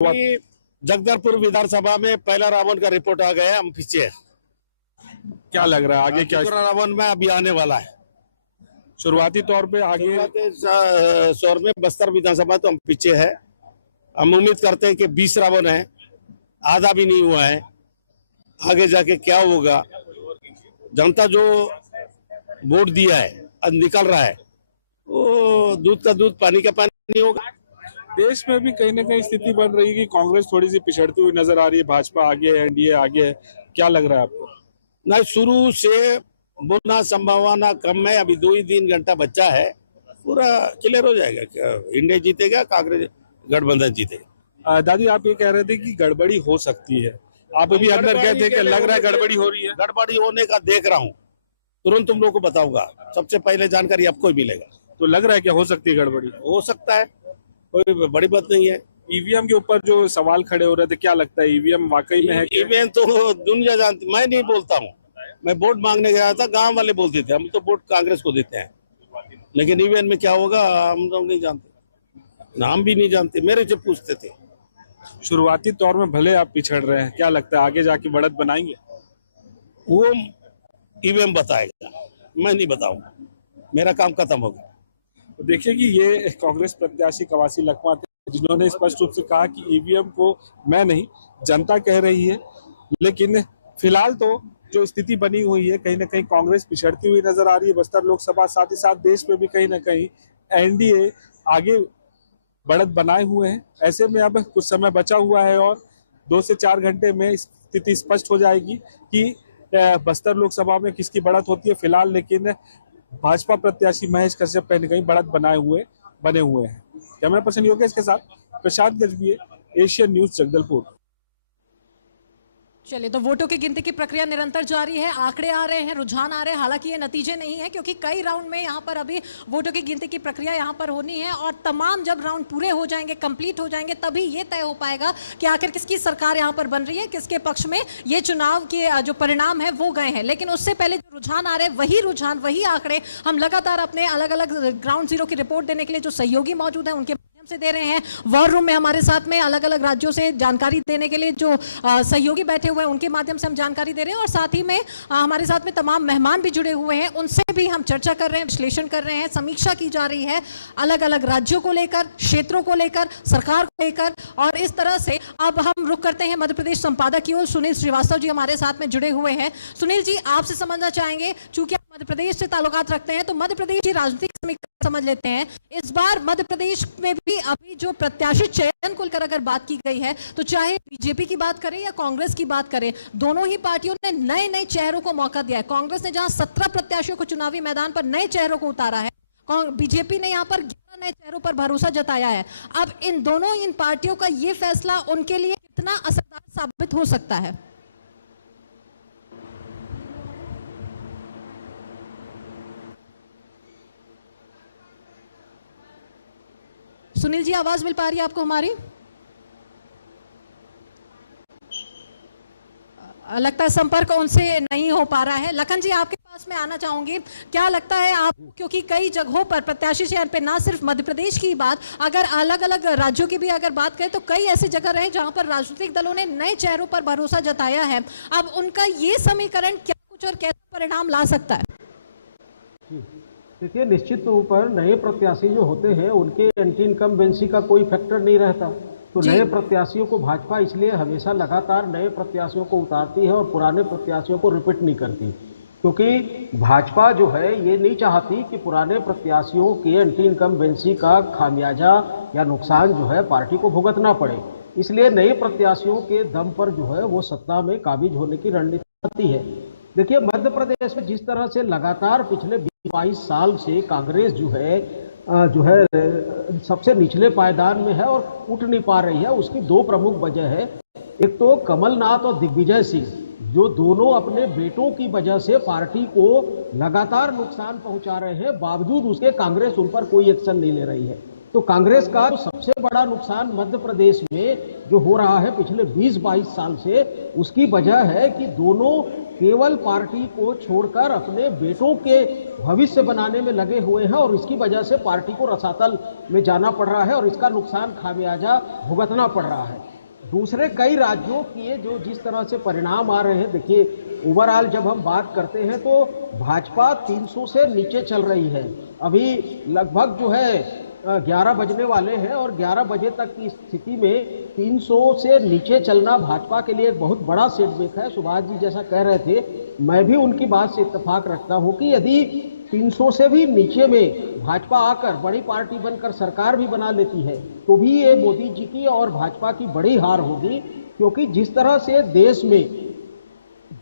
जगदलपुर विधानसभा में पहला रावण का रिपोर्ट आ गया, हम पीछे हैं। क्या लग रहा है आगे क्या रावण में अभी आने वाला है? शुरुआती तौर पे आगे शोर में बस्तर विधानसभा तो हम पीछे है। हम उम्मीद करते हैं कि 20 रावण है, आधा भी नहीं हुआ है। आगे जाके क्या होगा, जनता जो वोट दिया है अब निकल रहा है, वो दूध का दूध पानी का पानी होगा। देश में भी कहीं ना कहीं स्थिति बन रही है कि कांग्रेस थोड़ी सी पिछड़ती हुई नजर आ रही है, भाजपा आगे है, एनडीए आगे है। क्या लग रहा है आपको? नहीं, शुरू से बोलना संभावना कम है। अभी 2 ही 3 घंटा बच्चा है, पूरा क्लियर हो जाएगा। इंडिया जीतेगा, कांग्रेस गठबंधन जीतेगा। दादी, आप ये कह रहे थे कि गड़बड़ी हो सकती है, आप अभी अंदर गए थे कि लग रहा है गड़बड़ी हो रही है? गड़बड़ी होने का देख रहा हूँ, तुरंत तुम लोग को बताऊंगा। सबसे पहले जानकारी आपको ही मिलेगा। तो लग रहा है क्या हो सकती है गड़बड़ी? हो सकता है, कोई बड़ी बात नहीं है। ईवीएम के ऊपर जो सवाल खड़े हो रहे थे, क्या लगता है ईवीएम वाकई में है? ईवीएम तो दुनिया जानती, मैं नहीं बोलता हूँ। मैं वोट मांगने गया था, गांव वाले बोलते थे हम तो वोट कांग्रेस को देते हैं, लेकिन ईवीएम में क्या होगा हम लोग नहीं जानते, नाम भी नहीं जानते, मेरे से पूछते थे। शुरुआती तौर में भले आप पिछड़ रहे हैं, क्या लगता है आगे जाके बढ़त बनाएंगे? वो ईवीएम बताएगा, मैं नहीं बताऊंगा, मेरा काम खत्म हो गया। तो देखिए कि ये कांग्रेस प्रत्याशी कवासी लखमा थे, जिन्होंने स्पष्ट रूप से कहा कि ईवीएम को मैं नहीं, जनता कह रही है। लेकिन फिलहाल तो जो स्थिति बनी हुई है, कहीं ना कहीं कांग्रेस पिछड़ती हुई नजर आ रही है बस्तर लोकसभा, साथ ही साथ देश में भी कहीं ना कहीं एनडीए आगे बढ़त बनाए हुए हैं। ऐसे में अब कुछ समय बचा हुआ है और 2 से 4 घंटे में स्थिति स्पष्ट हो जाएगी कि बस्तर लोकसभा में किसकी बढ़त होती है। फिलहाल लेकिन भाजपा प्रत्याशी महेश कश्यप कहीं ना कहीं बढ़त बने हुए हैं। कैमरा पर्सन योगेश के साथ प्रशांत गजभिये, एशियन न्यूज, जगदलपुर। चलिए, तो वोटों की गिनती की प्रक्रिया निरंतर जारी है, आंकड़े आ रहे हैं, रुझान आ रहे हैं। हालांकि ये नतीजे नहीं है, क्योंकि कई राउंड में यहाँ पर अभी वोटों की गिनती की प्रक्रिया यहाँ पर होनी है और तमाम जब राउंड पूरे हो जाएंगे, कंप्लीट हो जाएंगे, तभी ये तय हो पाएगा कि आखिर किसकी सरकार यहाँ पर बन रही है, किसके पक्ष में ये चुनाव के जो परिणाम है वो गए हैं। लेकिन उससे पहले जो रुझान आ रहे हैं, वही रुझान, वही आंकड़े हम लगातार अपने अलग अलग ग्राउंड जीरो की रिपोर्ट देने के लिए जो सहयोगी मौजूद है उनके से दे रहे हैं। वॉर रूम में हमारे साथ में अलग अलग राज्यों से जानकारी देने के लिए जो सहयोगी बैठे हुए हैं, उनके माध्यम से हम जानकारी दे रहे हैं और साथ ही में हमारे साथ में तमाम मेहमान भी जुड़े हुए हैं, उनसे भी हम चर्चा कर रहे हैं, विश्लेषण कर रहे हैं, समीक्षा की जा रही है अलग अलग राज्यों को लेकर, क्षेत्रों को लेकर, सरकार को लेकर। और इस तरह से अब हम रुख करते हैं मध्य प्रदेश संपादक की ओर। सुनील श्रीवास्तव जी हमारे साथ में जुड़े हुए हैं। सुनील जी, आपसे समझना चाहेंगे, चूंकि आप मध्य प्रदेश से ताल्लुकात रखते हैं, तो मध्य प्रदेश की राजनीतिक समीक्षा समझ लेते हैं। इस बार मध्य प्रदेश में भी अभी जो प्रत्याशी चयन को लेकर अगर बात की गई है, तो चाहे बीजेपी की बात करें या कांग्रेस की बात करें, दोनों ही पार्टियों ने नए नए चेहरों को मौका दिया है। कांग्रेस ने जहां 17 प्रत्याशियों को चुनावी मैदान पर नए चेहरों को उतारा है, बीजेपी ने यहां पर 11 नए चेहरों पर भरोसा जताया है। अब इन पार्टियों का यह फैसला उनके लिए कितना असरदार साबित हो सकता है? सुनील जी, आवाज मिल पा रही है आपको हमारी? लगता है संपर्क उनसे नहीं हो पा रहा है। लखन जी, आपके पास में आना चाहूंगी। क्या लगता है आप, क्योंकि कई जगहों पर प्रत्याशी चयन पे ना सिर्फ मध्य प्रदेश की बात, अगर अलग अलग राज्यों की भी अगर बात करें, तो कई ऐसी जगह रहे जहां पर राजनीतिक दलों ने नए चेहरों पर भरोसा जताया है। अब उनका ये समीकरण क्या कुछ और कैसा परिणाम ला सकता है? देखिए, निश्चित रूप पर नए प्रत्याशी जो होते हैं उनके एंटी इनकम्बेंसी का कोई फैक्टर नहीं रहता। तो नए प्रत्याशियों को भाजपा इसलिए हमेशा लगातार नए प्रत्याशियों को उतारती है और पुराने प्रत्याशियों को रिपीट नहीं करती, क्योंकि भाजपा जो है ये नहीं चाहती कि पुराने प्रत्याशियों के एंटी इनकम्बेंसी का खामियाजा या नुकसान जो है पार्टी को भुगतना पड़े। इसलिए नए प्रत्याशियों के दम पर जो है वो सत्ता में काबिज होने की रणनीति आती है। देखिए, मध्य प्रदेश में जिस तरह से लगातार पिछले 22 साल से कांग्रेस जो है सबसे निचले पायदान में है और उठ नहीं पा रही है, उसकी 2 प्रमुख वजह है। एक तो कमलनाथ और दिग्विजय सिंह, जो दोनों अपने बेटों की वजह से पार्टी को लगातार नुकसान पहुंचा रहे हैं, बावजूद उसके कांग्रेस उन पर कोई एक्शन नहीं ले रही है। तो कांग्रेस का जो सबसे बड़ा नुकसान मध्य प्रदेश में जो हो रहा है पिछले 20-22 साल से, उसकी वजह है कि दोनों केवल पार्टी को छोड़कर अपने बेटों के भविष्य बनाने में लगे हुए हैं और इसकी वजह से पार्टी को रसातल में जाना पड़ रहा है और इसका नुकसान खामियाजा भुगतना पड़ रहा है। दूसरे कई राज्यों के जो जिस तरह से परिणाम आ रहे हैं, देखिए ओवरऑल जब हम बात करते हैं तो भाजपा 300 से नीचे चल रही है। अभी लगभग जो है 11 बजने वाले हैं और 11 बजे तक की स्थिति में 300 से नीचे चलना भाजपा के लिए एक बहुत बड़ा सेटबैक है। सुभाष जी जैसा कह रहे थे, मैं भी उनकी बात से इत्तेफाक रखता हूं कि यदि 300 से भी नीचे में भाजपा आकर बड़ी पार्टी बनकर सरकार भी बना लेती है तो भी ये मोदी जी की और भाजपा की बड़ी हार होगी, क्योंकि जिस तरह से देश में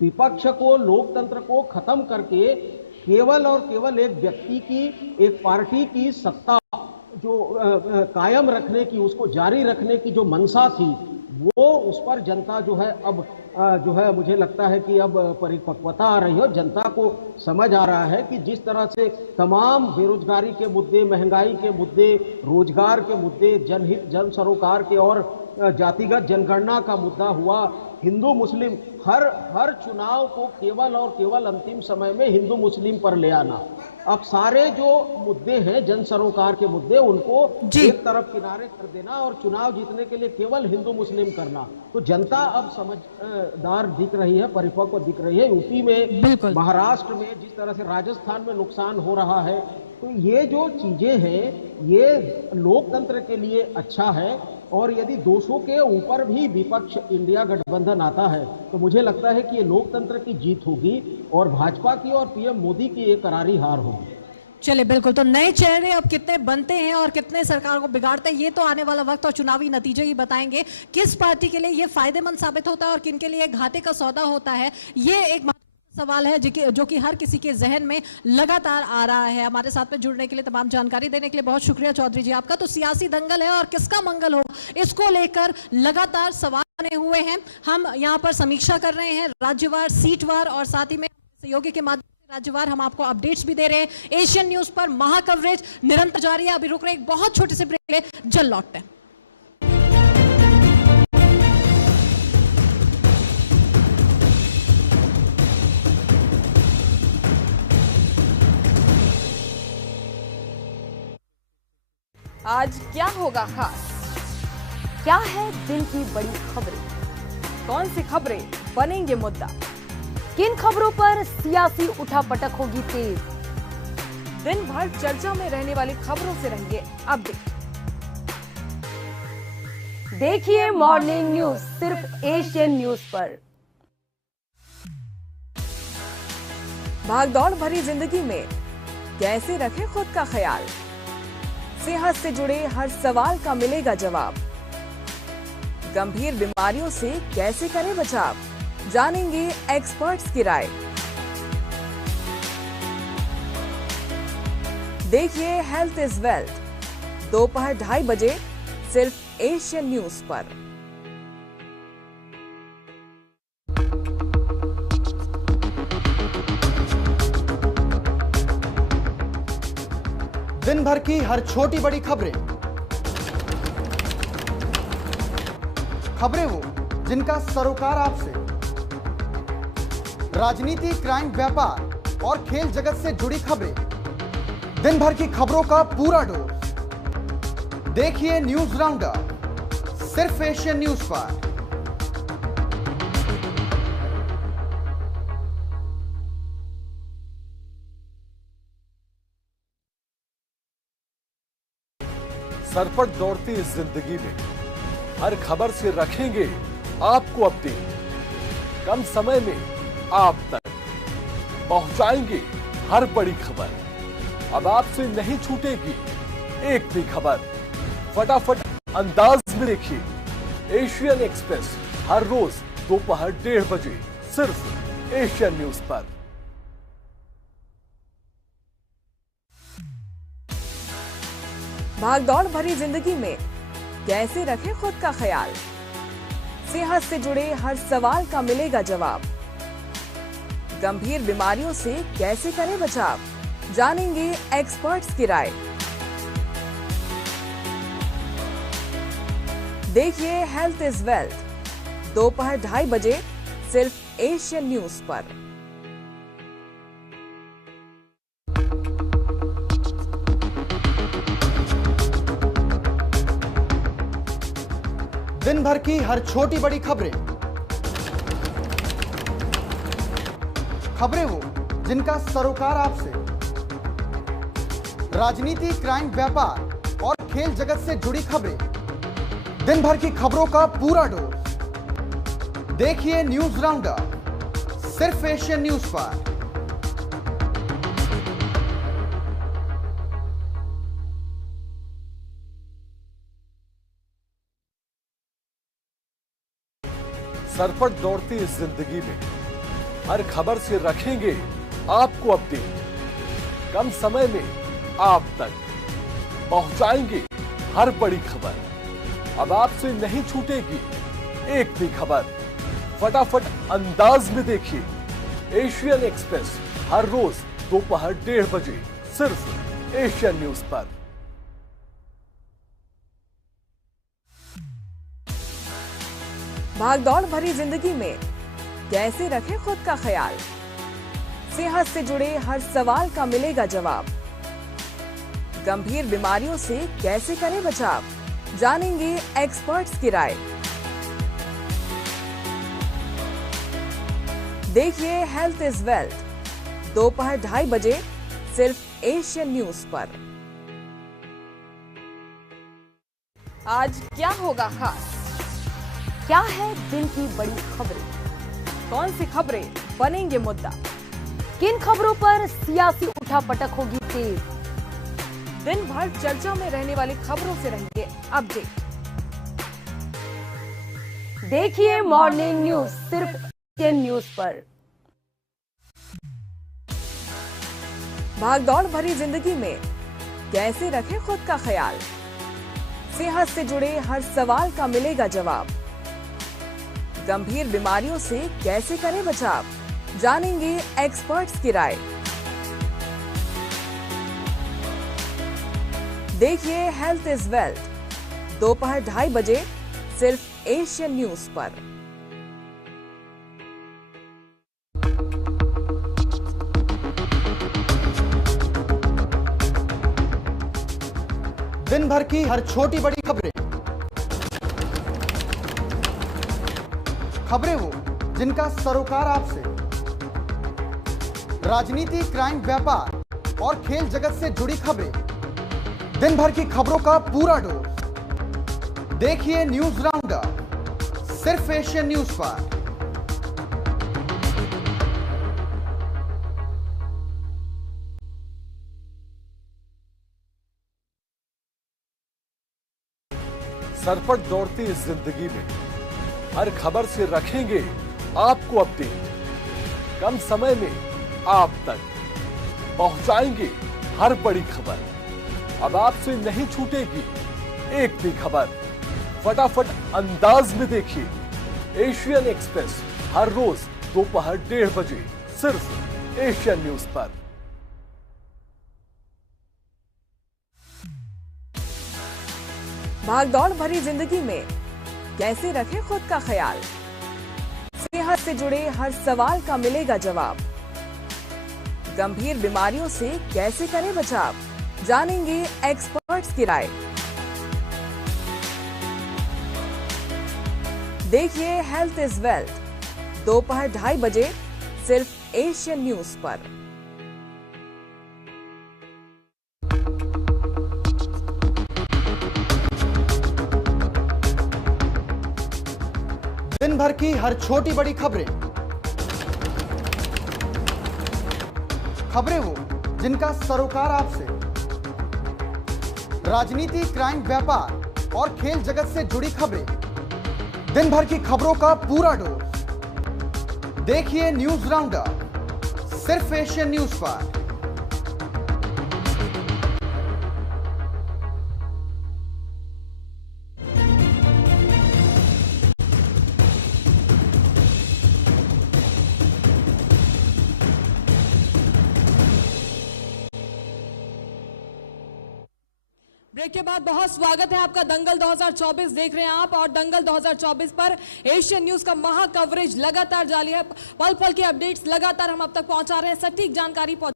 विपक्ष को, लोकतंत्र को खत्म करके केवल और केवल एक व्यक्ति की, एक पार्टी की सत्ता जो कायम रखने की, उसको जारी रखने की जो मंशा थी, वो उस पर जनता जो है अब जो है मुझे लगता है कि अब परिपक्वता आ रही है। जनता को समझ आ रहा है कि जिस तरह से तमाम बेरोजगारी के मुद्दे, महंगाई के मुद्दे, रोजगार के मुद्दे, जनहित जन सरोकार के और जातिगत जनगणना का मुद्दा हुआ, हिंदू मुस्लिम, हर चुनाव को केवल और केवल अंतिम समय में हिंदू मुस्लिम पर ले आना। अब सारे जो मुद्दे हैं, जन सरोकार के मुद्दे, उनको एक तरफ किनारे कर देना और चुनाव जीतने के लिए केवल हिंदू मुस्लिम करना। तो जनता अब समझदार दिख रही है, परिपक्व दिख रही है। यूपी में, महाराष्ट्र में, जिस तरह से राजस्थान में नुकसान हो रहा है, तो ये जो चीजें हैं ये लोकतंत्र के लिए अच्छा है। और यदि 200 के ऊपर भी विपक्ष इंडिया गठबंधन आता है तो मुझे लगता है कि ये लोकतंत्र की जीत होगी और भाजपा की और पीएम मोदी की एक करारी हार होगी। चलिए बिल्कुल, तो नए चेहरे अब कितने बनते हैं और कितने सरकार को बिगाड़ते हैं, ये तो आने वाला वक्त और चुनावी नतीजे ही बताएंगे। किस पार्टी के लिए ये फायदेमंद साबित होता है और किन के लिए घाटे का सौदा होता है, ये एक सवाल है जो कि हर किसी के जहन में लगातार आ रहा है। हमारे साथ में जुड़ने के लिए, तमाम जानकारी देने के लिए बहुत शुक्रिया चौधरी जी आपका। तो सियासी दंगल है और किसका मंगल हो, इसको लेकर लगातार सवाल बने हुए हैं। हम यहाँ पर समीक्षा कर रहे हैं राज्यवार, सीटवार और साथ ही में सहयोगी के माध्यम से राज्यवार हम आपको अपडेट्स भी दे रहे हैं। एशियन न्यूज पर महा कवरेज निरंतर जारी है। अभी रुक रहे एक बहुत छोटे से ब्रेक ले, जल्द लौटते हैं। आज क्या होगा खास? क्या है दिन की बड़ी खबरें? कौन सी खबरें बनेंगे मुद्दा? किन खबरों पर सियासी उठापटक होगी तेज? दिन भर चर्चा में रहने वाली खबरों से रहेंगे अपडेट। देखिए मॉर्निंग न्यूज सिर्फ एशियन न्यूज पर। भागदौड़ भरी जिंदगी में कैसे रखें खुद का ख्याल? सेहत से जुड़े हर सवाल का मिलेगा जवाब। गंभीर बीमारियों से कैसे करें बचाव? जानेंगे एक्सपर्ट्स की राय। देखिए हेल्थ इज वेल्थ दोपहर 2:30 बजे सिर्फ एशियन न्यूज पर। दिन भर की हर छोटी बड़ी खबरें वो जिनका सरोकार आपसे। राजनीति, क्राइम, व्यापार और खेल जगत से जुड़ी खबरें। दिन भर की खबरों का पूरा डोज। देखिए न्यूज राउंडअप सिर्फ एशियन न्यूज पर। सरपट दौड़ती इस जिंदगी में हर खबर से रखेंगे आपको अपडेट। कम समय में आप तक पहुंचाएंगे हर बड़ी खबर। अब आपसे नहीं छूटेगी एक भी खबर। फटाफट अंदाज में देखिए एशियन एक्सप्रेस हर रोज दोपहर 1:30 बजे सिर्फ एशियन न्यूज पर। भागदौड़ भरी जिंदगी में कैसे रखें खुद का ख्याल? सेहत से जुड़े हर सवाल का मिलेगा जवाब। गंभीर बीमारियों से कैसे करें बचाव? जानेंगे एक्सपर्ट्स की राय। देखिए हेल्थ इज वेल्थ दोपहर 2:30 बजे सिर्फ एशियन न्यूज पर। दिन भर की हर छोटी बड़ी खबरें वो जिनका सरोकार आपसे, राजनीति, क्राइम, व्यापार और खेल जगत से जुड़ी खबरें, दिन भर की खबरों का पूरा डोज। देखिए न्यूज राउंडअप सिर्फ एशियन न्यूज पर। सरपट दौड़ती इस जिंदगी में हर खबर से रखेंगे आपको अपडेट। कम समय में आप तक पहुंचाएंगे हर बड़ी खबर। अब आपसे नहीं छूटेगी एक भी खबर। फटाफट अंदाज में देखिए एशियन एक्सप्रेस हर रोज दोपहर 1:30 बजे सिर्फ एशियन न्यूज पर। भागदौड़ भरी जिंदगी में कैसे रखें खुद का ख्याल, सेहत से जुड़े हर सवाल का मिलेगा जवाब। गंभीर बीमारियों से कैसे करें बचाव, जानेंगे एक्सपर्ट्स की राय। देखिए हेल्थ इज वेल्थ दोपहर 2:30 बजे सिर्फ एशियन न्यूज पर। आज क्या होगा खास, क्या है दिन की बड़ी खबरें, कौन सी खबरें बनेंगे मुद्दा, किन खबरों पर सियासी उठापटक होगी तेज, दिन भर चर्चा में रहने वाली खबरों से रहेंगे अपडेट। देखिए मॉर्निंग न्यूज सिर्फ एशियन न्यूज पर। भागदौड़ भरी जिंदगी में कैसे रखें खुद का ख्याल, सेहत से जुड़े हर सवाल का मिलेगा जवाब। गंभीर बीमारियों से कैसे करें बचाव, जानेंगे एक्सपर्ट्स की राय। देखिए हेल्थ इज वेल्थ दोपहर 2:30 बजे सिर्फ एशियन न्यूज पर। दिन भर की हर छोटी बड़ी खबरें वो जिनका सरोकार आपसे, राजनीति, क्राइम, व्यापार और खेल जगत से जुड़ी खबरें, दिन भर की खबरों का पूरा डोज। देखिए न्यूज राउंडअप सिर्फ एशियन न्यूज पर। सरपट दौड़ती इस जिंदगी में हर खबर से रखेंगे आपको अपडेट। कम समय में आप तक पहुंचाएंगे हर बड़ी खबर। अब आपसे नहीं छूटेगी एक भी खबर। फटाफट अंदाज में देखिए एशियन एक्सप्रेस हर रोज दोपहर 1:30 बजे सिर्फ एशियन न्यूज पर। भागदौड़ भरी जिंदगी में कैसे रखें खुद का ख्याल, सेहत से जुड़े हर सवाल का मिलेगा जवाब। गंभीर बीमारियों से कैसे करें बचाव, जानेंगे एक्सपर्ट्स की राय। देखिए हेल्थ इज वेल्थ दोपहर 2:30 बजे सिर्फ एशियन न्यूज पर। दिन भर की हर छोटी बड़ी खबरें वो जिनका सरोकार आपसे, राजनीति, क्राइम, व्यापार और खेल जगत से जुड़ी खबरें, दिन भर की खबरों का पूरा डोज। देखिए न्यूज राउंडअप सिर्फ एशियन न्यूज पर। ब्रेक के बाद बहुत स्वागत है आपका। दंगल 2024 देख रहे हैं आप और दंगल 2024 पर एशियन न्यूज का महा कवरेज लगातार जारी है। पल पल के अपडेट्स लगातार हम अब तक पहुंचा रहे हैं, सटीक जानकारी